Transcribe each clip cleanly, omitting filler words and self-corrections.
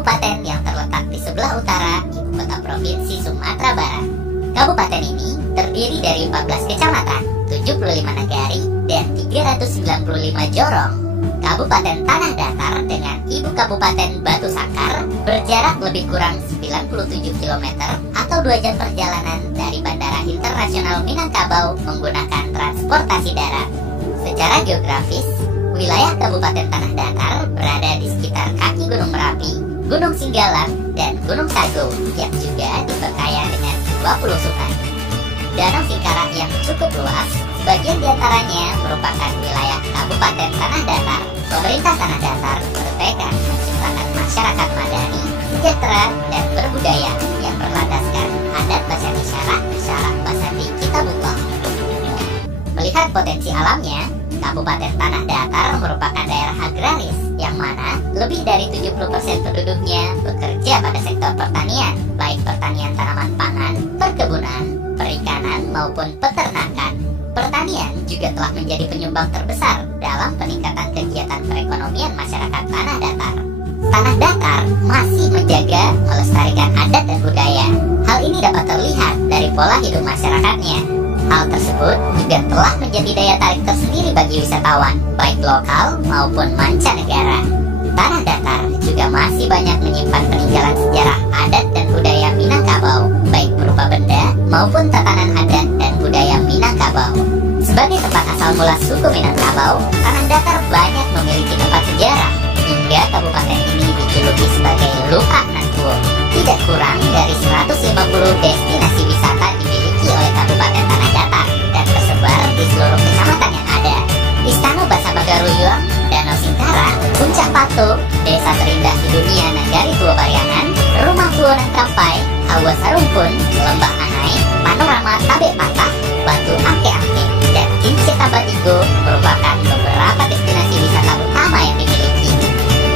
kabupaten yang terletak di sebelah utara ibu kota provinsi Sumatera Barat. Kabupaten ini terdiri dari 14 kecamatan, 75 nagari, dan 395 jorong. Kabupaten Tanah Datar dengan ibu kabupaten Batu Sangkar berjarak lebih kurang 97 km atau 2 jam perjalanan dari Bandara Internasional Minangkabau menggunakan transportasi darat. Secara geografis, wilayah Kabupaten Tanah Datar berada di sekitar kaki Gunung Merapi, Gunung Singgalang, dan Gunung Sago yang juga diberkaya dengan 20 sungai. Danau Singkarak yang cukup luas, sebagian diantaranya merupakan wilayah Kabupaten Tanah Datar. Pemerintah Tanah Datar bertekad menciptakan masyarakat madani, sejahtera, dan berbudaya yang berlandaskan adat bahasa isyarat syarat bahasa kita butuh. Melihat potensi alamnya, Kabupaten Tanah Datar merupakan daerah agraris yang mana lebih dari 70% penduduknya bekerja pada sektor pertanian, baik pertanian tanaman pangan, perkebunan, perikanan, maupun peternakan. Pertanian juga telah menjadi penyumbang terbesar dalam peningkatan kegiatan perekonomian masyarakat Tanah Datar. Tanah Datar masih menjaga melestarikan adat dan budaya. Hal ini dapat terlihat dari pola hidup masyarakatnya. Hal tersebut juga telah menjadi daya tarik tersendiri bagi wisatawan, baik lokal maupun mancanegara. Tanah Datar juga masih banyak menyimpan peninggalan sejarah adat dan budaya Minangkabau, baik berupa benda maupun tatanan adat dan budaya Minangkabau. Sebagai tempat asal mula suku Minangkabau, Tanah Datar banyak memiliki tempat sejarah, hingga kabupaten ini dijuluki sebagai Luhak Nan Tuo. Tidak kurang dari 150 destinasi wisata dimiliki oleh Kabupaten Tanah Datar dan tersebar di seluruh kecamatan yang ada. Istana Basa Bagaruyuang, Danau Singkarak, Puncak Pato, Desa terindah di dunia Nagari Tua Pariangan, Rumah Tua Nan Kampai, Hawa Sarumpun, Lembah Anai, Panorama Tabe Patah, Batu Ake-Ake, dan Kince Tabatigo merupakan beberapa destinasi wisata utama yang dimiliki.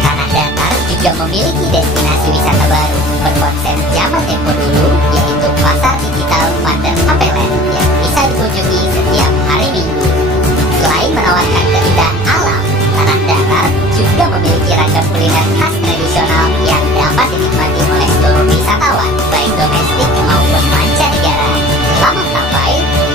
Tanah Datar juga memiliki destinasi wisata baru berkonsep zaman tempo dulu, yaitu Pasar Digital Mandar Kapelen yang bisa dikunjungi setiap hari Minggu. Selain menawarkan keindahan alam, Tanah Datar juga memiliki ragam kuliner khas tradisional yang dapat dinikmati oleh seluruh wisatawan, baik domestik maupun mancanegara. Selamat sampai,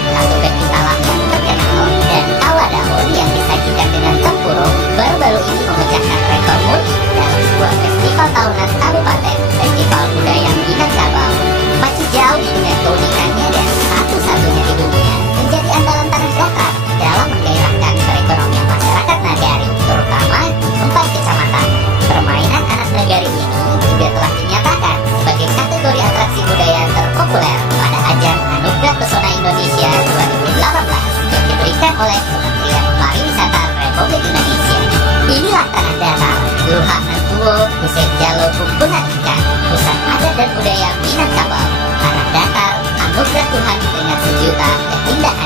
satu pecitalah yang terkenal dan tawa daun yang disajikan dengan tempurung baru-baru ini memecahkan rekor muri dalam sebuah festival tahunan kabupaten Festival Budaya Minangkabau. Masih jauh dengan keunikannya dan satu-satunya di dunia menjadi andalan Tanah Datar dalam menggairahkan perekonomian masyarakat nagari, terutama di 4 kecamatan. Permainan anak nagari ini juga telah dinyatakan sebagai kategori atraksi budaya terpopuler pada ajang Anugerah Pesona Indonesia 2018 yang diberikan oleh Kementerian Pariwisata Republik Indonesia. Inilah Tanah Datar, Luhak Nan Tuo, Pusat Jalo Kumpulan Ikan, pusat adat dan budaya Minangkabau. Tanah Datar, anugerah Tuhan dengan sejuta keindahan.